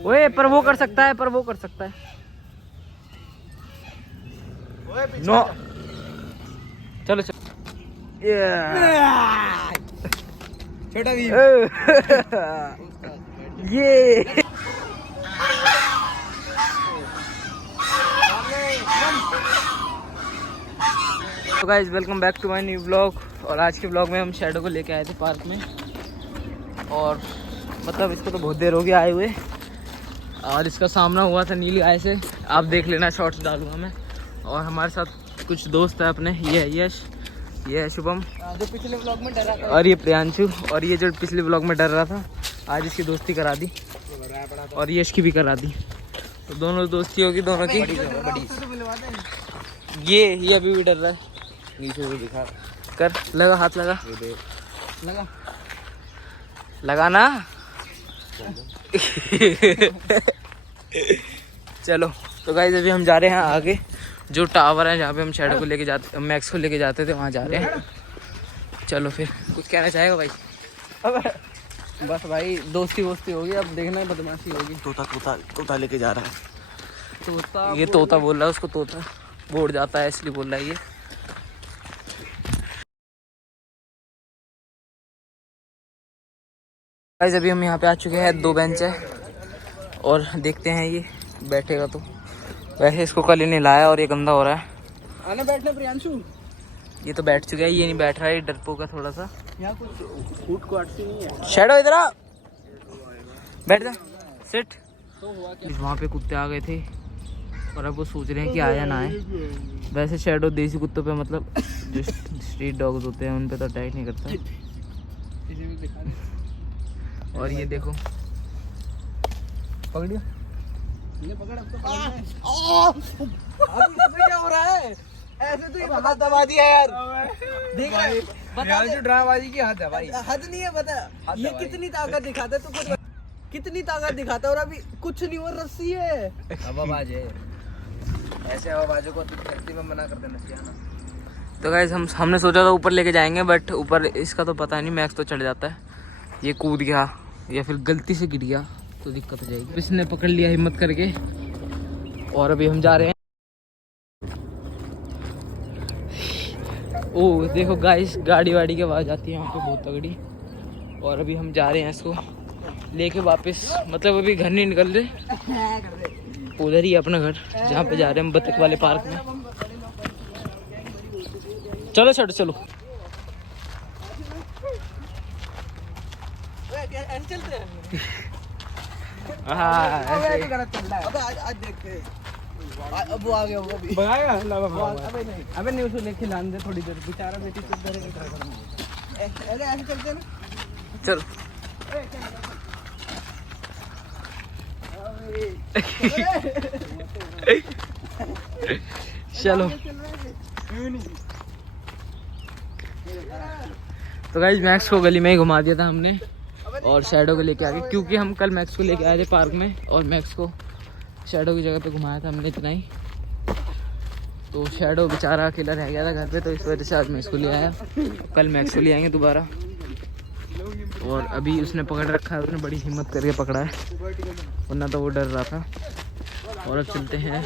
ओए पर वो कर सकता है, पर वो कर सकता है। नो चलो चलो। छोटा भी ये तो guys welcome back to my new blog. और आज के ब्लॉग में हम शैडो को लेके आए थे पार्क में, और मतलब इसको तो बहुत देर हो गया आए हुए, और इसका सामना हुआ था नीली गाय से। आप देख लेना, शॉर्ट्स डालूंगा मैं। और हमारे साथ कुछ दोस्त है अपने, ये है यश, ये है शुभम, जो पिछले ब्लॉग में डरा था, और ये प्रियांशु, और ये जो पिछले ब्लॉग में डर रहा था आज इसकी दोस्ती करा दी, और यश की भी करा दी। तो दोनों दोस्ती होगी दोनों की। ये अभी भी डर रहा है। नीचे से दिखा कर, लगा हाथ लगा, लगा लगाना। चलो तो गाइस अभी हम जा रहे हैं आगे, जो टावर है जहाँ पे हम शैडो को लेके जाते, मैक्स को लेके जाते थे, वहाँ जा रहे हैं। चलो फिर, कुछ कहना चाहेगा भाई? अब बस भाई दोस्ती वोस्ती होगी, अब देखना है बदमाशी होगी। तोता लेके जा रहा है। तोता ये तोता बोल रहा है, उसको तोता बोल जाता है इसलिए बोल रहा है ये। गाइस अभी हम यहाँ पे आ चुके हैं, 2 बेंच है, और देखते हैं ये बैठेगा तो। वैसे इसको कल ही नहीं लाया और ये गंदा हो रहा है। आने बैठने प्रियांशु, ये तो बैठ चुका है, ये नहीं बैठ रहा है, ये डरपोक है थोड़ा सा। यहाँ कुछ फूट को अटसी नहीं है। शैडो इधर आ, बैठ जा, सिट। तो हुआ क्या? वहाँ पे कुत्ते आ गए थे और अब वो सोच रहे हैं कि आया ना आए। वैसे शैडो देसी कुत्तों पे, मतलब जो स्ट्रीट डॉग्स होते हैं उन पे तो अटैक नहीं करता। इसे भी दिखा दे। और ये देखो, पकड़ियो, ये पकड़, अब तो अभी इसमें क्या हो रहा है? ऐसे तो ये हाथ दबा दिया यार। देख रहा है, बता जो ड्रामाबाजी की हद है भाई, हद नहीं है। बता ये कितनी ताकत दिखाता है, तो कितनी ताकत दिखाता है, और अभी कुछ नहीं, वो रस्सी है। हवाबाज है, ऐसे हवाबाजों को धरती में मना कर देना चाहिए ना। तो गाइस हमने सोचा था ऊपर लेके जाएंगे, बट ऊपर इसका तो पता नहीं, मैक्स तो चढ़ जाता है। ये कूद गया या फिर गलती से गिर गया तो दिक्कत हो जाएगी। इसने पकड़ लिया हिम्मत करके, और अभी हम जा रहे हैं। ओह देखो गाइस, गाड़ी वाड़ी की आवाज़ आती है यहाँ पे बहुत तगड़ी। और अभी हम जा रहे हैं इसको लेके वापस, मतलब अभी घर नहीं निकल रहे, उधर ही अपना घर जहाँ पे जा रहे हैं हम, बतख वाले पार्क में। चलो चलो चलो। ऐसे चलते हैं। हाँ ऐसे गलत चल रहा है। अबे आज देखते हैं, अब वो आ गया, वो भी भगाएगा। अबे नहीं, उसको लेके खिलाने दे थोड़ी देर, बेचारा बेटी चुप करे की तरह करना। ऐसे चलते हैं ना, चल। चलो तो गाइस मैक्स को गली में ही घुमा दिया था हमने, और शैडो को लेके आ गए, क्योंकि हम कल मैक्स को लेके आए थे पार्क में, और मैक्स को शैडो की जगह पे घुमाया था हमने इतना ही। तो शैडो बेचारा अकेला रह गया था घर पे, तो इस वजह से आज मैं इसको ले आया। कल मैक्स को ले आएंगे दोबारा। और अभी उसने पकड़ रखा है, उसने बड़ी हिम्मत करके पकड़ा है, वरना तो वो डर रहा था। और अब चलते हैं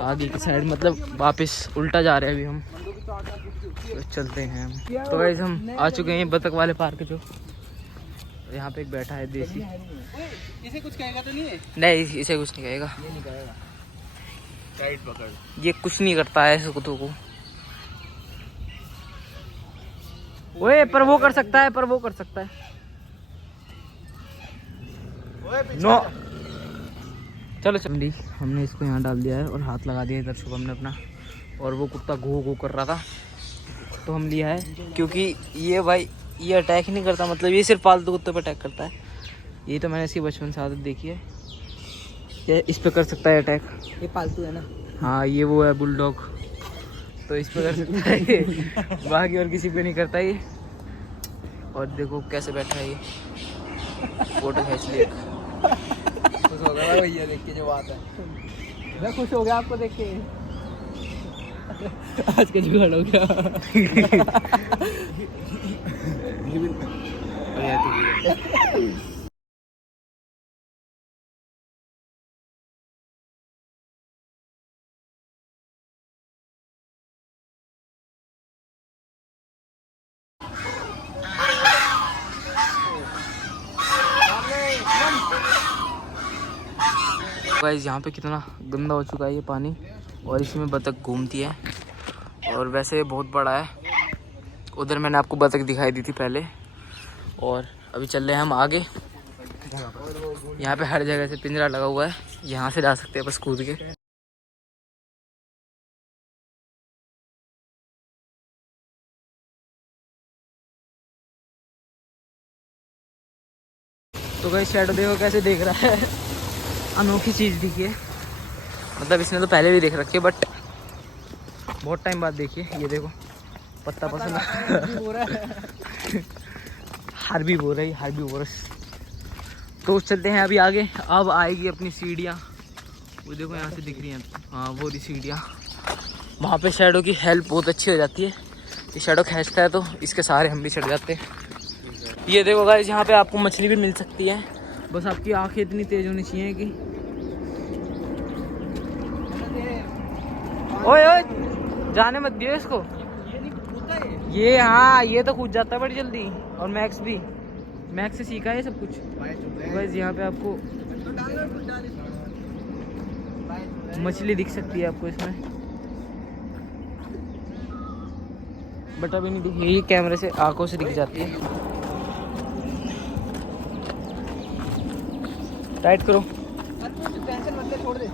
आगे की साइड, मतलब वापस उल्टा जा रहे हैं अभी हम, तो चलते हैं हम। तो गाइस हम आ चुके हैं बतख वाले पार्क, जो यहाँ पे एक बैठा है देसी। इसे कुछ कहेगा तो नहीं है? नहीं, इसे कुछ नहीं कहेगा, ये नहीं कहेगा। टाइट पकड़, ये कुछ नहीं करता है ऐसे कुत्तों को। ओए पर वो कर सकता है, पर वो कर सकता है। नो चलो चलो। हमने इसको यहाँ डाल दिया है और हाथ लगा दिया इधर शुभम ने अपना, और वो कुत्ता घो घो कर रहा था, तो हम लिया है, क्योंकि ये भाई ये अटैक ही नहीं करता, मतलब ये सिर्फ पालतू कुत्ते पर अटैक करता है। ये तो मैंने इसकी बचपन से आदत देखी है, ये इस पे कर सकता है अटैक। ये पालतू है ना? हाँ ये वो है बुलडॉग, तो इस पे कर सकता है ये, बाकी और किसी पे नहीं करता ये। और देखो कैसे बैठा है ये, फोटो खींच लिया। खुश हो गया भैया देख के, जो बात है, मैं खुश हो गया आपको देख के। आज का जुगाड़ हो गया। गाइस यहाँ पे कितना गंदा हो चुका है ये पानी, और इसमें बतख घूमती है, और वैसे ये बहुत बड़ा है। उधर मैंने आपको बतख दिखाई दी थी पहले। और अभी चल रहे हैं हम आगे। यहाँ पे हर जगह से पिंजरा लगा हुआ है, यहाँ से जा सकते हैं बस कूद के। तो गाइस शैडो देखो कैसे देख रहा है, अनोखी चीज़ दिखी है। मतलब इसने तो पहले भी देख रखी है, बट बहुत टाइम बाद देखिए। ये देखो पत्ता पसंद हार्बी बोल रही, हार्बी बोरस। तो चलते हैं अभी आगे। अब आएगी अपनी सीढ़ियाँ, वो देखो यहाँ से दिख रही हैं। हाँ वो रही सीढ़ियाँ। वहाँ पे शैडो की हेल्प बहुत अच्छी हो जाती है। ये शैडो खींचता है तो इसके सहारे हम भी चढ़ जाते हैं। ये देखो गाइस यहाँ पे आपको मछली भी मिल सकती है, बस आपकी आंखें इतनी तेज होनी चाहिए कि। ओए ओए जाने मत दियो इसको। ये हाँ ये तो कूद जाता है बड़ी जल्दी। और मैक्स भी, मैक्स से सीखा है सब कुछ। गाइस यहाँ पे आपको मछली दिख सकती है आपको इसमें, बट अभी नहीं दिखी। ये कैमरे से आंखों से दिख जाती है। टाइट करो। टेंशन मत ले, छोड़ दे।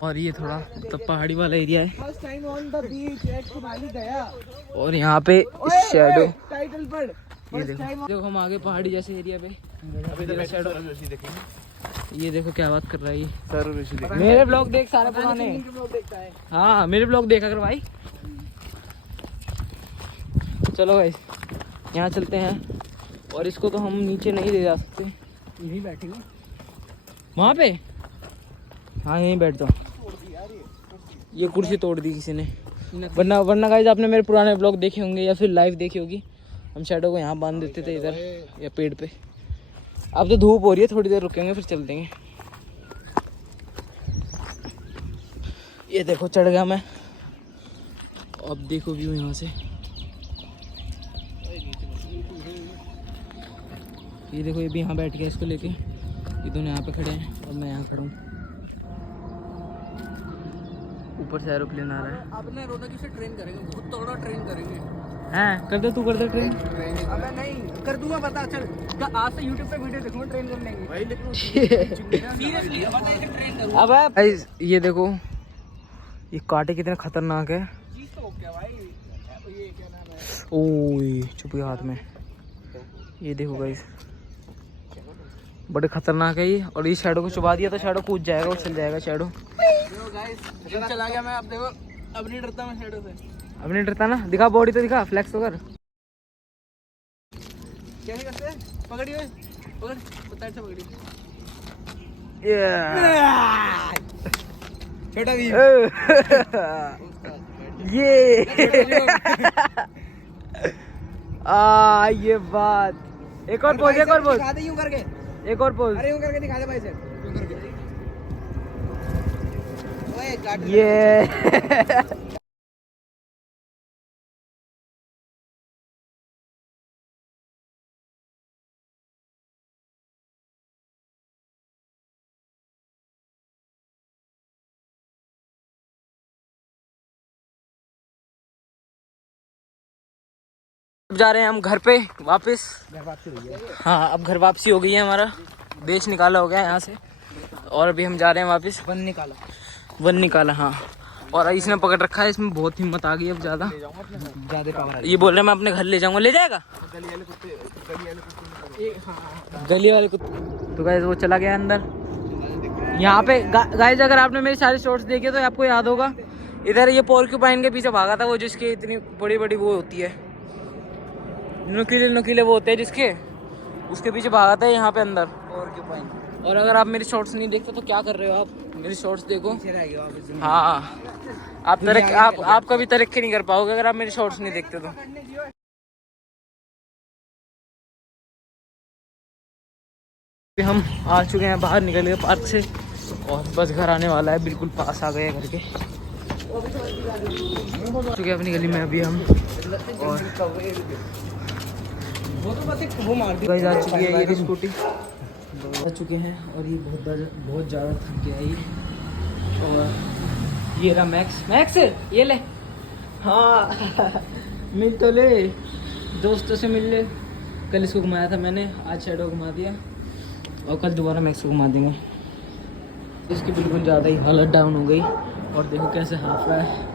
और ये थोड़ा तो पहाड़ी वाला एरिया है, first time on the beach at Kumali गया। और यहाँ पे शैडो टाइटल पर ये देखो हम आगे पहाड़ी जैसे एरिया पे। अभी देखो शैडो, ये देखो क्या बात कर रहा है ये। मेरे ब्लॉग देख सारे पुराने। हाँ मेरे ब्लॉग देखा कर भाई। चलो गाइस यहाँ चलते हैं, और इसको तो हम नीचे नहीं ले जा सकते, यहीं बैठेंगे वहाँ पे। हाँ यहीं बैठ जाओ। ये कुर्सी तोड़ दी किसी ने, वरना गाइस आपने मेरे पुराने ब्लॉग देखे होंगे या फिर लाइव देखी होगी। हम शैडो को यहाँ बांध देते थे इधर या पेड़ पे। अब तो धूप हो रही है, थोड़ी देर रुकेंगे फिर चल देंगे। ये देखो चढ़ गया मैं। अब देखो व्यू यहाँ से। ये देखो ये भी यहाँ बैठ गया इसको लेके। ये दोनों यहाँ पे खड़े हैं और मैं यहाँ खड़ा हूँ। ऊपर से एरोप्लेन आ रहा है। अपने रोनक से ट्रेन करेंगे, बहुत तगड़ा ट्रेन करेंगे। हैं कर दे, तू कर दे ट्रेन। अबे नहीं कर दूंगा, पता चल आज से YouTube पे वीडियो देखूंगा ट्रेन करने की भाई। लेकिन सीरियसली अब मैं ट्रेन करूंगा। अब ये देखो ये कांटे कितने खतरनाक है। चीज तो हो गया भाई। ये क्या नाम है, ओए चुप गया हाथ में। ये देखो गाइस बड़े खतरनाक है ये। और ये शैडो को चुबा दिया तो शैडो कूद जाएगा और चल जाएगा शैडो। देखो गाइस चला गया मैं। अब देखो अब नहीं डरता मैं शैडो से। अब नहीं डरता ना। दिखा बॉडी तो दिखा, फ्लेक्स तो कर। कैसे करते हैं? पकड़ी हुई पकड़, पता से पकड़ी। छोटा भी ये ये बात। एक और पोज, एक और पोज, दिखा दे यूं करके, एक और पोज। अरे यूं करके दिखा दे भाई से, यूं करके। ओए काट ये जा रहे हैं हम घर पे वापस। घर वापसी हुई है। हाँ अब घर वापसी हो गई है, हमारा देश निकाला हो गया यहाँ से। और अभी हम जा रहे हैं वापस। वन निकाला, वन निकाला हाँ। और इसने पकड़ रखा है, इसमें बहुत हिम्मत आ गई अब ज़्यादा। ज्यादा पावर ये बोल रहे हैं मैं अपने घर ले जाऊंगा। ले जाएगा गली वाले कुत्ते। तो गाइस वो चला गया अंदर। यहाँ पे गाइस अगर आपने मेरे सारे शॉर्ट्स देखे तो आपको याद होगा, इधर ये पोर्क्यूपाइन के पीछे भागा था, वो जिसकी इतनी बड़ी बड़ी वो होती है, नुकीले नुकीले वो होते हैं जिसके, उसके पीछे भागा था यहाँ पे अंदर। और अगर आप मेरे शॉर्ट्स नहीं देखते तो क्या कर रहे हो आप, मेरे शॉर्ट्स देखो। हाँ आप कभी तरक्की नहीं कर पाओगे अगर आप मेरे शॉर्ट्स नहीं देखते तो। हम आ चुके हैं, बाहर निकल गए पार्क से, और बस घर आने वाला है, बिल्कुल पास आ गए घर के। चुके अपनी गली में अभी हम। और वो तो बस एक वो मार दी। गाइस आ चुकी है ये स्कूटी, आ चुके हैं और ये बहुत ज़्यादा थक गया ये। और ये रहा मैक्स ये ले। हाँ मिल तो ले, दोस्तों से मिल ले। कल इसको घुमाया था मैंने, आज शैडो घुमा दिया और कल दोबारा मैक्स को घुमा देंगे। इसकी बिल्कुल ज़्यादा ही हालत डाउन हो गई और देखो कैसे हाफ रहा है।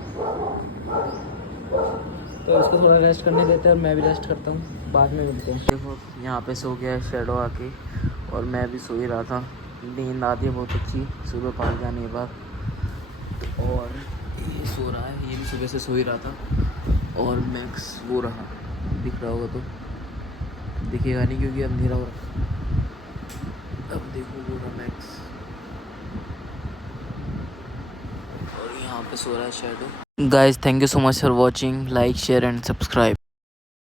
तो इसको थोड़ा रेस्ट करने देते हैं और मैं भी रेस्ट करता हूँ, बाद में मिलते हैं। देखो यहाँ पे सो गया है शैडो आके और मैं भी सो ही रहा था। नींद आती है बहुत अच्छी सुबह पार्क जाने के बाद। और ये सो रहा है, ये भी सुबह से सो ही रहा था। और मैक्स वो रहा, दिख रहा होगा तो, दिखेगा नहीं क्योंकि अंधेरा हो रहा। अब देखो वो रहा मैक्स और यहाँ पे सो रहा है shadow. Guys thank you so much for watching, like share and subscribe.